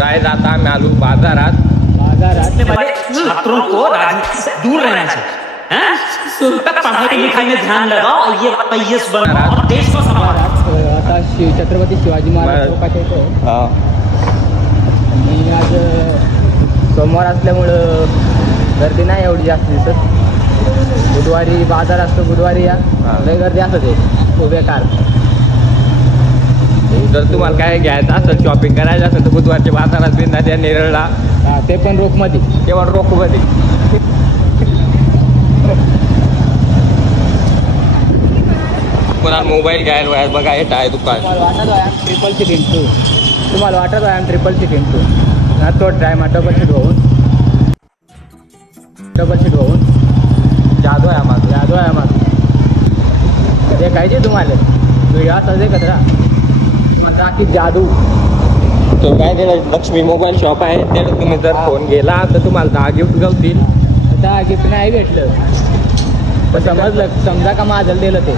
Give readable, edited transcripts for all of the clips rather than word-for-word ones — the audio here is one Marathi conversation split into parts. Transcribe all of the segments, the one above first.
गाइस आता आम्ही आलो बाजारात छात्रों को राजनीति से दूर रहना चाहिए। पढ़ाई लिखाई में ध्यान लगाओ, ये IAS बनो और देश को संभालो। आता छत्रपती शिवाजी महाराज चौकाच्या इथे आणि आज सोमवार असल्यामुळं गर्दी नाही एवढी जास्त दिसत। बुधवारी बाजार असतो, बुधवारी या लय गर्दी असते उभे कार। जर तुम्हाला काय घ्यायचं असेल शॉपिंग करायचं असेल तर बुधवारच्या बाजारात बिंदा त्या नेरळला ते पण रोखमध्ये केवळ रोखमध्ये पुन्हा मोबाईल घ्यायला वयात बघा येत आहे दुकान। तुम्हाला वाटत आहे ट्रिपल सीट इंटू तो ट्राय मा डबल सीट होऊन जादू आहे आम्हाला ते कायचे तुम्हाला व्हिडिओ असा दे कचरा की जादू। तो काय ते लक्ष्मी मोबाईल शॉप आहे ते तुम्ही जर फोन गेला तर तुम्हाला 10 गिफ्ट गावतील। 10 गिफ्ट नाही भेटलं तर समजा का माझं दिलं ते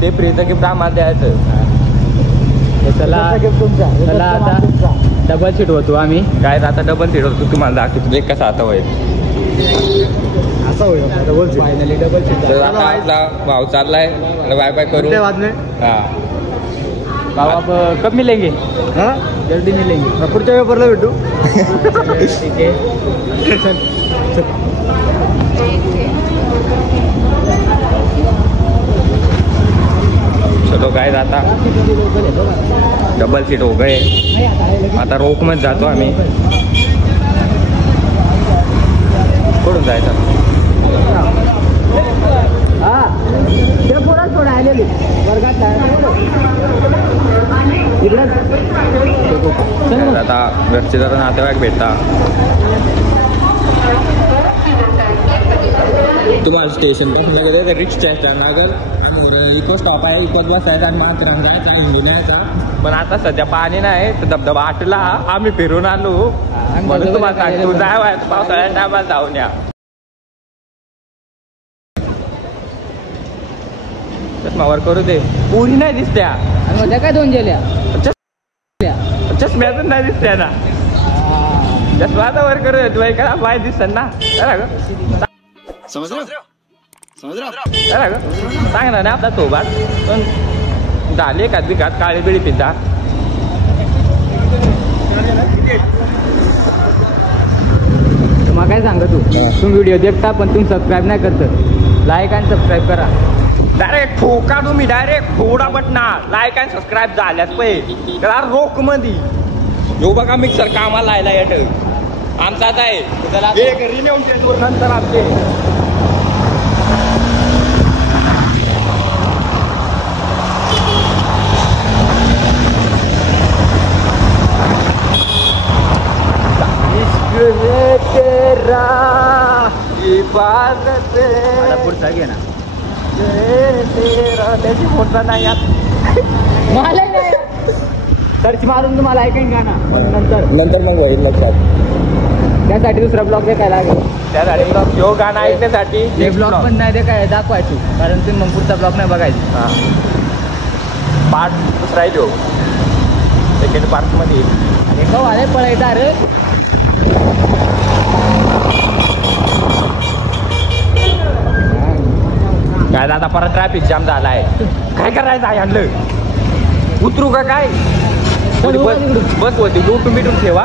ते फ्रीचं गिफ्ट आम्हाला द्यायचं। चला आता डबल सीट होतो आम्ही काय आता डबल सीट होतो तुम्हाला दाखवतो एक कसा आता होईल असं होईल double seat finally double seat. तर आता आपला भाव चाललाय बाय बाय करू। हाँ बाबा कब मिलेंगे? हाँ जल्दी मिलेंगे पुढच्या पेपरला भेटू। ठीक है चलो गाइस आता डबल सीट हो गए, आता रोक मध्ये जातो आम्ही। कुठून जायचं? आता घरचे जरा नातेवाईक भेटता। तुम्हाला स्टेशन पासून लागेल रिक्षा नगर इको स्टॉप आहे, इकोत बसायचा आणि मात्र जायचा हिंदून यायचा। पण आता सध्या पाणी नाही तर धबधबा आटला, आम्ही फिरून आलो म्हणून तुम्हाला सांगतो जाय पावसाळ्यात टायमाला जाऊन या। चष्मावर करू दे पुरी नाही दिसत्या आणि काय 2 गेल्या चष्म्यातून नाही दिसत्या ना चष्माचा वर करू दे का माय दिसत ना समज सांग ना आपला सोबत पण झाले एखाद बिघात काळी बिळी पिझ्झा। मग काय सांगतो तुम्ही व्हिडिओ देखता पण तुम्ही सबस्क्राईब नाही करत। लाईक आणि सबस्क्राईब करा। डायरेक्ट ठोका तुम्ही डायरेक्ट थोडा बटना लाईक आणि सबस्क्राईब झाल्याच पाहिजे त्याला रोख मध्ये यो बघा मिक्सर कामाला लायला येत आमचा आता आहे घरी नेऊन देतो नंतर आपले पुढचा घे ना त्याची फोटो नाही मला सर्च मारून तुम्हाला ऐकेन का ना नंतर मग होईल लक्षात। त्यासाठी दुसरा ब्लॉग देखायला लागेल, त्यासाठी ब्लॉग यो गाणं ऐकण्यासाठी ते ब्लॉग पण नाही काय दाखवायची कारण तुम्ही मग पुढचा ब्लॉग नाही बघायची। पार्ट दुसरा आहे तो सेकंड पार्ट मध्ये आणि कवा अरे पळायचा अरे काय आता परत ट्रॅफिक जाम झालाय काय करायचं आहे आणलं उतरू का काय बस होती लुटून मिटून ठेवा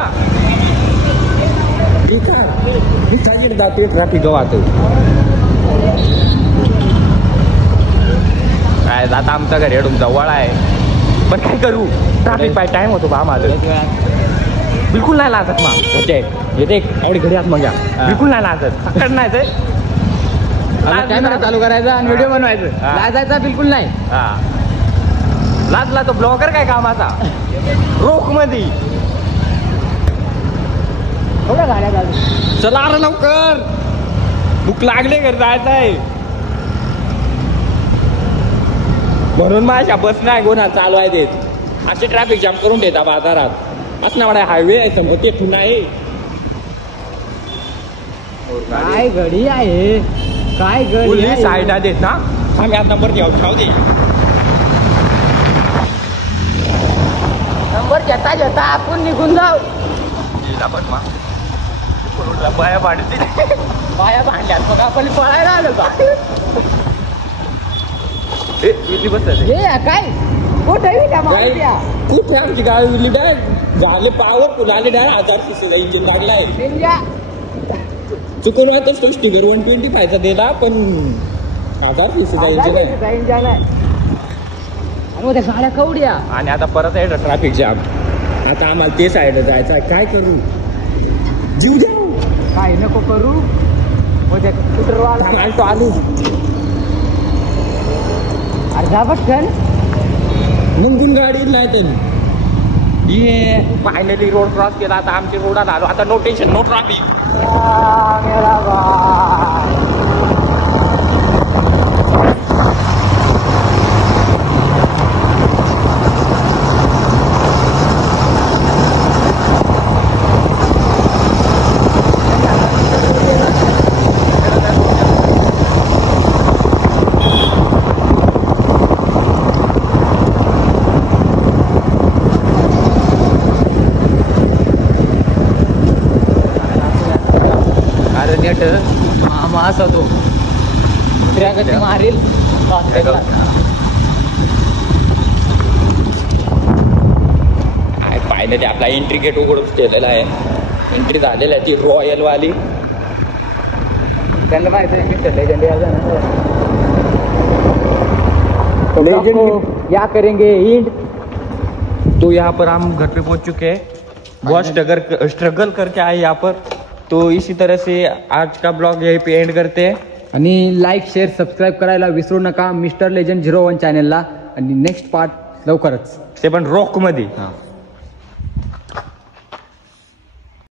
ठीक आहे जाते ट्रॅफिक गवात काय आता आमचा घर हेडून जवळ आहे पण काय करू ट्रॅफिक पाय टाइम होतो बा माझं बिलकुल नाही लाजत मग होते येते एवढी घरी आत मग या बिलकुल नाही लाजत पकड नाही ते कॅमेरा चालू करायचा आणि व्हिडिओ बनवायचं लाजायचा बिलकुल नाही। लाजला तो ब्लॉगर काय कामाचा रोख मध्ये चला अरे लवकर भूक लागले घर जायचं आहे म्हणून माझ्या बस नाही गोना चालू आहे देत असे ट्रॅफिक जाम करून देता बाजारात असणार हायवे आहे समोर तेथून नाही काय घडी आहे काय घडी साईड देत ना आम्ही आज नंबर ठेव दे नंबर घेता घेता आपण निघून जाऊ. बाया पाडतील. बाया भांड्यात मग आपण पळायला आलो का? हे काय कुठे कुठे आमची गाडी उरली डाय झाले पॉवरफुल आले डाय 1000 सीसीचा इंजिन लागलाय. चुकून तो स्टिकर 125चा दिला पण 1000 सीसीचा इंजिन आहे. आणि त्या गाड्या कवड्या. आणि आता परत आहे ट्रॅफिक जॅम. आता आम्हाला ते साईड जायचं आहे. काय करू? जीव द्या. काय नको करू. स्कूटरवाला आलू अर्धा पटकन मग गाडी नाही तर ये फायनली रोड क्रॉस केला. आता आमची रोडाला आलो. आता नो टेन्शन नो ट्रॅफिक. मामा असा तो दुसऱ्या गती मारील. फायनली आपला एंट्री गेट उघडून केलेला आहे. एंट्री झालेली आहे ती रॉयल वाली. त्यांना माहिती या करेंगे हिंड. तो यहाँ पर हम घर पे पहुंच चुके हैं. बहुत स्ट्रगल करके आए यहाँ पर. तो इसी तरह से आज का ब्लॉग यहीं पे एंड करते हैं. आणि लाईक शेअर सबस्क्राईब करायला विसरू नका मिस्टर लेजंड 01 चॅनलला. आणि नेक्स्ट पार्ट लवकरच ते पण रॉक मध्ये.